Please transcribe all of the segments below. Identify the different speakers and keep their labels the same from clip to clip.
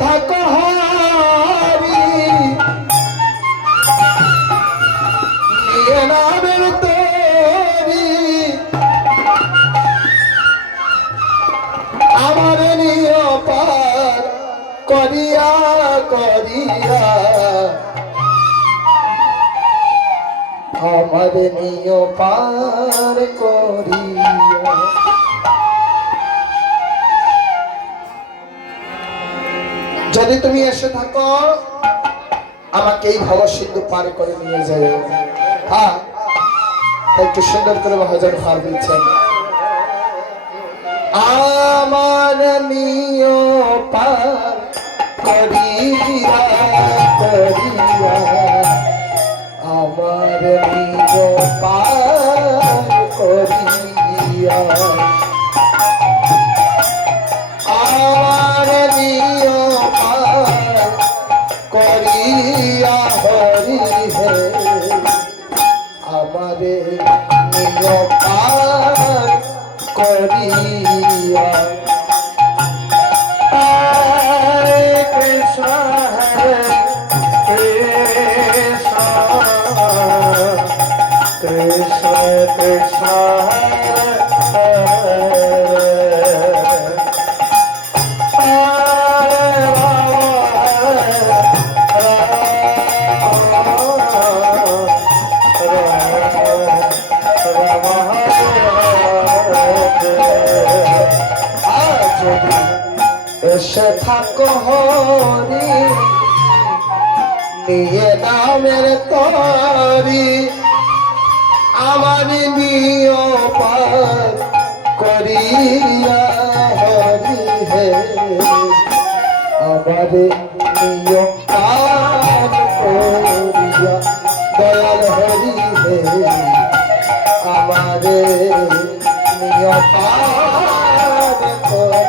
Speaker 1: থাকো হারি নিয়ে নামের তরি আমার নিয় পার করিয়া করিয়া আমার নিয় পার করিয়া যদি তুমি এসে থাকো আমাকে এই ভব সিন্ধু পার করে নিয়ে যাবে হ্যাঁ একটু সুন্দর করে মহাজন হার দিচ্ছেন আমার নিয় পার করিয়া করিয়া আমার নিয় পার এসে থাকো হরি নিয়ে নামের তরি আমার নিয় পার করিয়া হরি হে আমার নিয় পার করিয়া দয়াল হরি হে আমার নিয় পার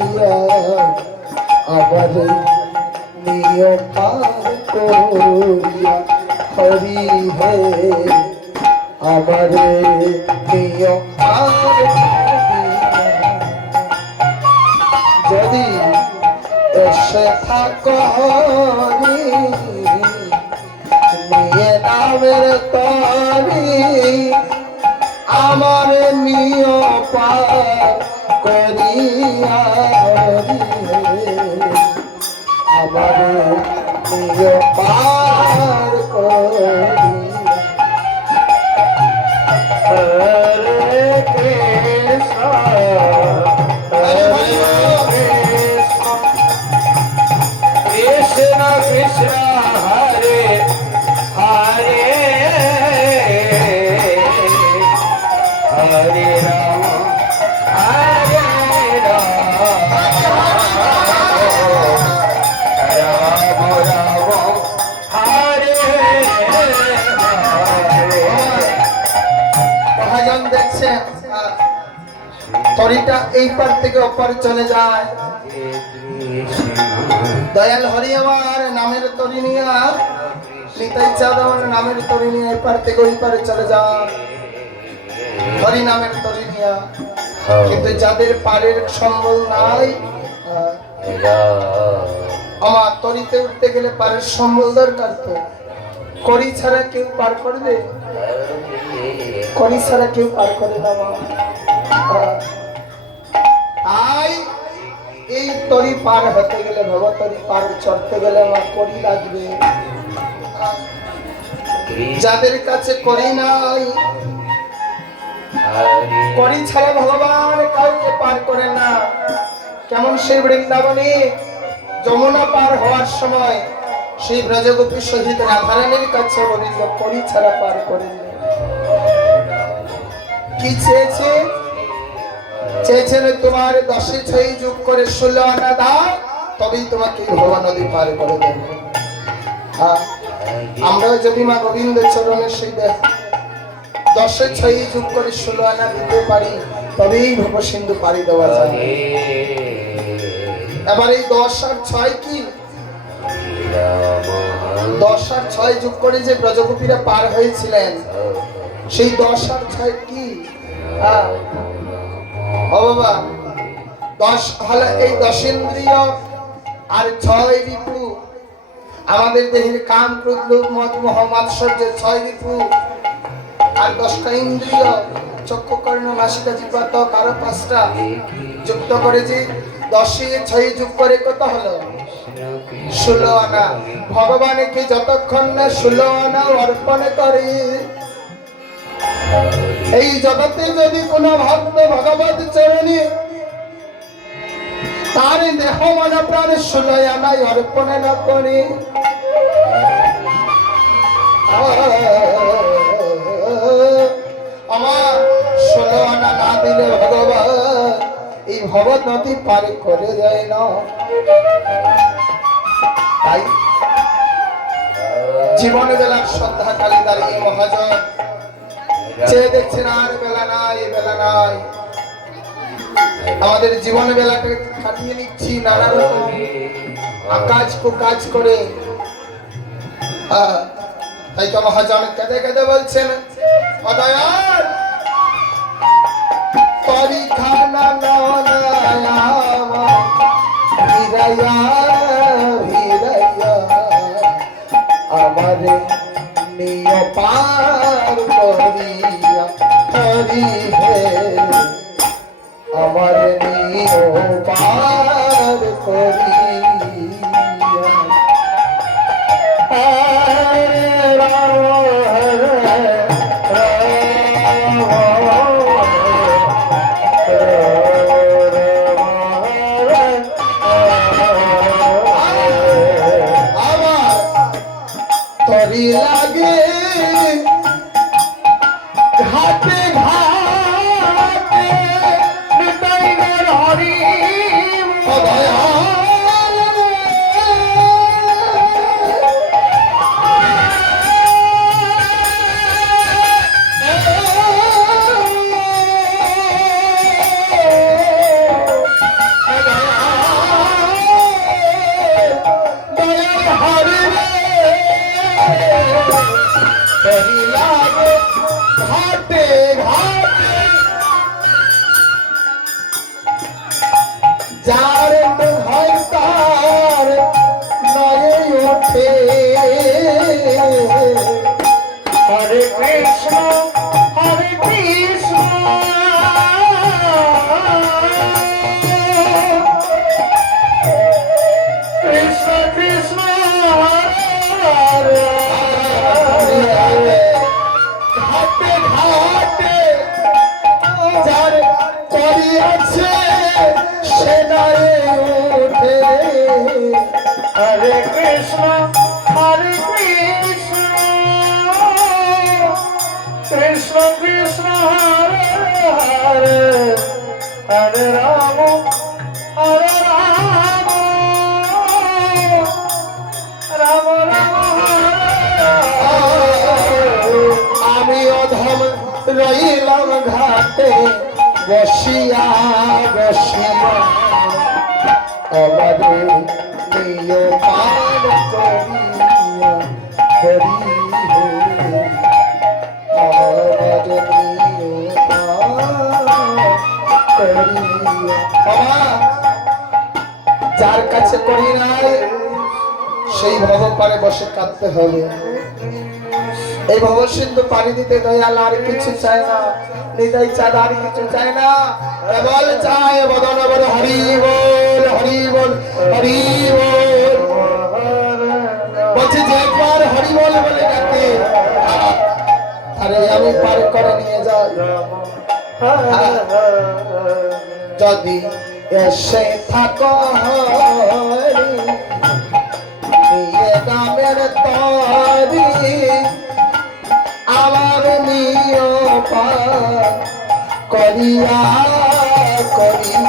Speaker 1: পাইয়া আবার নিয় করিয়া হরি হে আবার নিয় যদি এসে থাক হরি নিয়ে নামের তরি আমার নিয় পা করিয়া আমার প্রিয় পা হচ্ছে এই পার থেকে ওপারে চলে যায় দয়াল হরি আমার নামের তরি নিয়ে নিতাই চাঁদ আমার নামের তরি নিয়ে এই পার থেকে ওই পারে চলে যায় হরি নামের তরি কিন্তু যাদের পারের সম্বল নাই আমার তরিতে উঠতে গেলে পারের সম্বল দরকার তো করি ছাড়া কেউ পার করবে করি ছাড়া কেউ পার করে না এই তরি পার হতে গেলে ভবতরি পার চড়তে গেলে আমার করি লাগবে যাদের কাছে করি নাই করি ছাড়া ভগবান কাউকে পার করে না কেমন সেই বৃন্দাবনে যমুনা পার হওয়ার সময় সেই ব্রজগোপীর সহিত রাধারানীর কাছে বলিল করি ছাড়া পার করেন কি চেয়েছে চেয়েছেন তোমার দশে ছয় যোগ করে ষোলো আনা দা তবেই তোমাকে ভগবান নদী পার করে দেব হ্যাঁ, আমরাও যদি মা গোবিন্দ চরণে সেই দেখ দশে ছয় যোগ করে ষোলো আনা দিতে পারি তবেই ভব সিন্ধু পাড়ি দেওয়া যাবে এবার এই দশ আর ছয় কি দশ আর ছয় যোগ করে যে ব্রজগোপীরা পার হয়েছিলেন সেই দশ আর ছয় কি হ্যাঁ। বাবা দশ হলো এই দশেন্দ্রিয় আর ছয় রিপু আমাদের দেহের কাম ক্রোধ মত মোহাম্মদ সূর্যের ছয় রিপু আর দশটা ইন্দ্রিয় চক্ষু কর্ণ নাসিকা জীবাত বারো পাঁচটা যুক্ত করে যে দশে ছয় যুগ পরে কত হলো ষোলো আনা ভগবানকে যতক্ষণ না ষোলো আনা অর্পণ করে এই জগতে যদি কোনো ভক্ত ভগবত চরণে তার দেহ মনে প্রাণ ষোলো আনায় অর্পণ না করে নদী পারি করে যায় না তাই জীবন বেলার সন্ধ্যাকালে দাঁড়িয়ে মহাজন চেয়ে দেখছেন আর বেলা নাই বেলা নাই আমাদের জীবন বেলাটা কাটিয়ে নিচ্ছি নানা রকম আকাজ কাজ করে তাই তো মহাজন কেঁদে কেঁদে বলছেন हरी खाना हिरया हिरया हमारे निय पार करिया हरी है हमारे नियो I don't know. Krishna Hare Krishna Krishna Krishna Hare Hare Hare Ram Hare Ram Ram Ram আমি অধম রইলাম ঘাটে বসিয়া কাছে করি নাই সেই ভব পারে বসে কাঁদতে হবে এই ভব সিন্ধু পানি দিতে দয়াল আর কিছু চায় না চাঁদ আর কিছু চায় না কেবল চায় বদন হরি বল হরি বল হরি বল বলছে যে একবার হরি বল বলে ডাকে আরে আমি পার করে নিয়ে যাই যদি এসে থাকো করিয়া করিয়া